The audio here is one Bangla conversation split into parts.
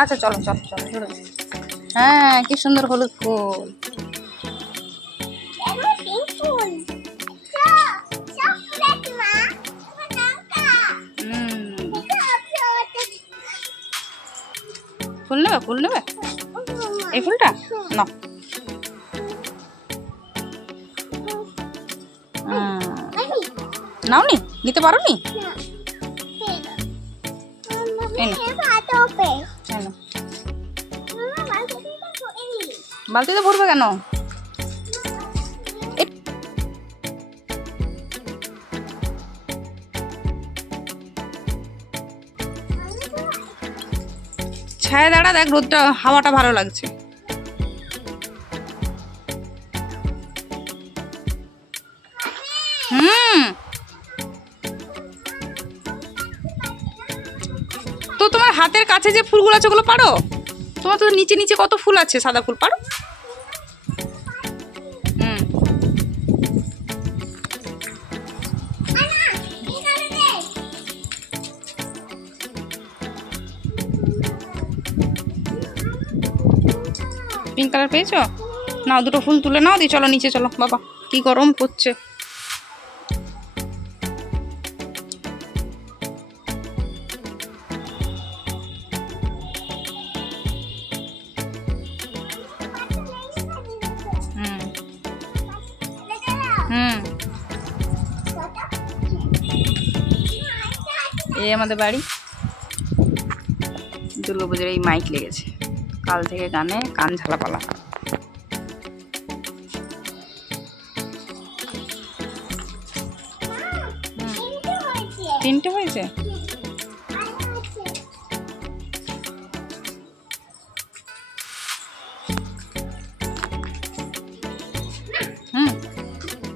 আচ্ছা চলো চলো চলো। হ্যাঁ কি সুন্দর হলুদ ফুল। ফুল নেবে ফুল নেবে এই ফুলটা না নাও নি নিতে পারো নি বালতিতে ভরবে কেন? ছায়া দাঁড়া দেখ রোদটা হাওয়াটা ভালো লাগছে। তো তোমার হাতের কাছে যে ফুলগুলো আছে ওগুলো পারো? তোমার তো নিচে নিচে কত ফুল আছে সাদা ফুল পারো? পিঙ্ক কালার পেয়েছো? নাও দুটো ফুল তুলে নাও দিয়ে চলো নিচে চলো। বাবা কি গরম পড়ছে। এই আমাদের বাড়ি দুর্গাপুজোর এই মাইক লেগেছে, কাল থেকে গানে কান ঝালাপালা। তিনটে হয়েছে?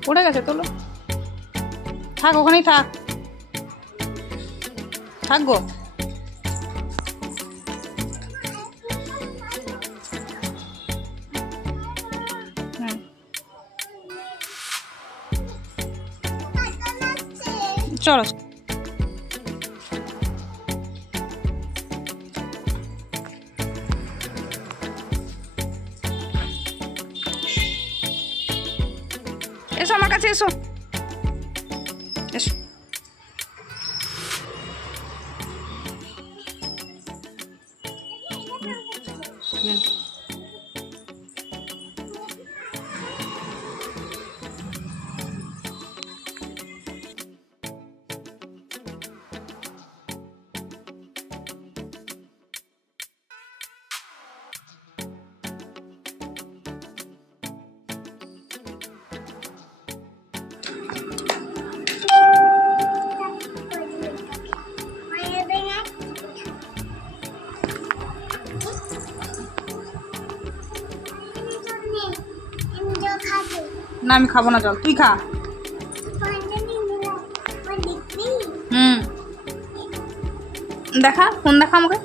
পড়ে গেছে তোলো, থাক ওখানেই থাক থাকবো। চলো এসো আমার কাছে এসো এসো। না আমি খাবো না, চল তুই খা। দেখা ফোন দেখা আমাকে।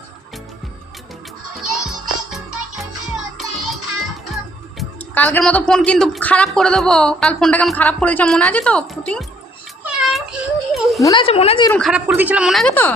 কালকের মতো ফোন কিন্তু খারাপ করে দেবো। কাল ফোনটা কেমন খারাপ করে দিয়েছিলাম মনে আছে তো? পুটিং মনে আছে? মনে আছে এরকম খারাপ করে দিয়েছিলাম মনে আছে তো?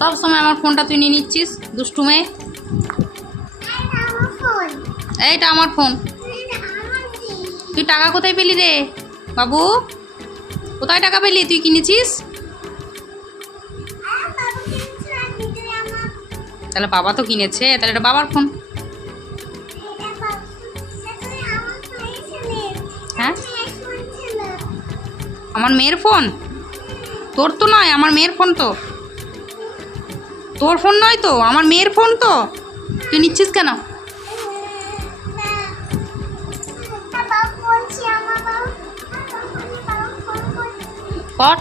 সব সময় আমার ফোনটা তুই নিয়ে নিচ্ছিস দুষ্টু মেয়ে। এইটা আমার ফোন। তুই টাকা কোথায় পেলি রে বাবু? কোথায় টাকা পেলি? তুই কিনেছিস? তাহলে বাবা তো কিনেছে, তাহলে এটা বাবার ফোন। আমার মেয়ের ফোন? তোর তো নয়, আমার মেয়ের ফোন তো। তোর ফোন নয় তো, আমার মেয়ের ফোন তো। তুই নিচ্ছিস কেন? কর।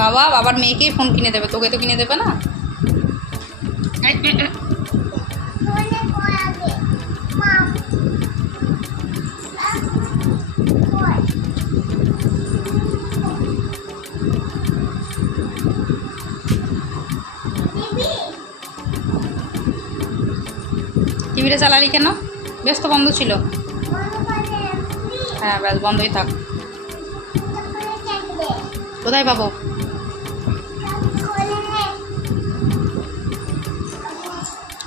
বাবা বাবার মেয়েকেই ফোন কিনে দেবে, তোকে তো কিনে দেবে না। টিভিটা চালালি কেন? বেশ তো বন্ধ ছিল। হ্যাঁ ব্যাস বন্ধই থাক। কোথায় পাবো?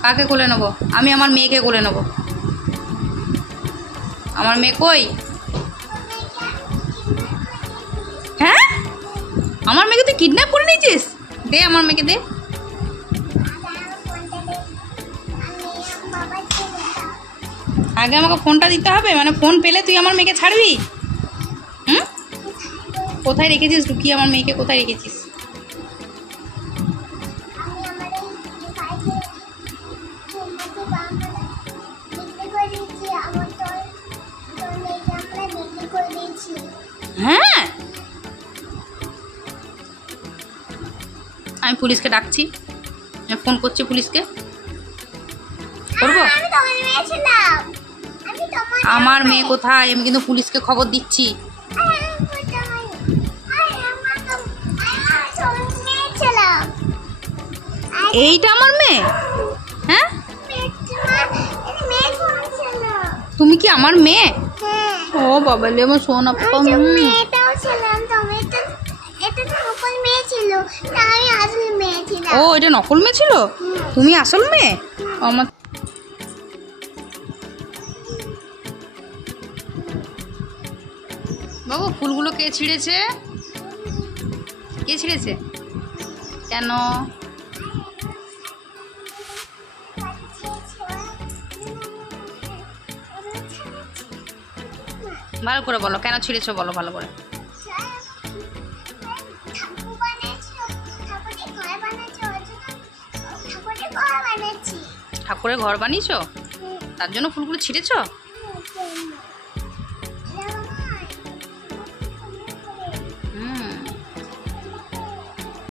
কাকে কোলে নেবো? আমি আমার মেয়েকে কোলে নেবো। আমার মেয়ে কই? হ্যাঁ, আমার মেয়েকে তুই কিডন্যাপ করে নিয়েছিস? দে আমার মেয়েকে দে। আগে আমাকে ফোনটা দিতে হবে, মানে ফোন পেলে তুই আমার মেয়েকে ছাড়বি? হুম, কোথায় রেখেছিস লুকিয়ে আমার মেয়েকে? কোথায় রেখেছিস? হ্যাঁ, আমি পুলিশকে ডাকছি, ফোন করছি পুলিশকে। করবো? আমার মেয়ে কোথায়? আমি কিন্তু পুলিশকে খবর দিচ্ছি। এইটা আমার মেয়ে? হ্যাঁ, তুমি কি আমার মেয়ে? ও বাবা লে, আমার সোনা পাপা। ও এটা নকল মেয়ে ছিল, তুমি আসল মেয়ে? আমার বাবু ফুলগুলো কে ছিঁড়েছে? কে ছিঁড়েছে? কেন? ভালো করে বলো, কেন ছিঁড়েছো বলো ভালো করে। ঠাকুরের ঘর বানিয়েছো, তার জন্য ফুলগুলো ছিঁড়েছো?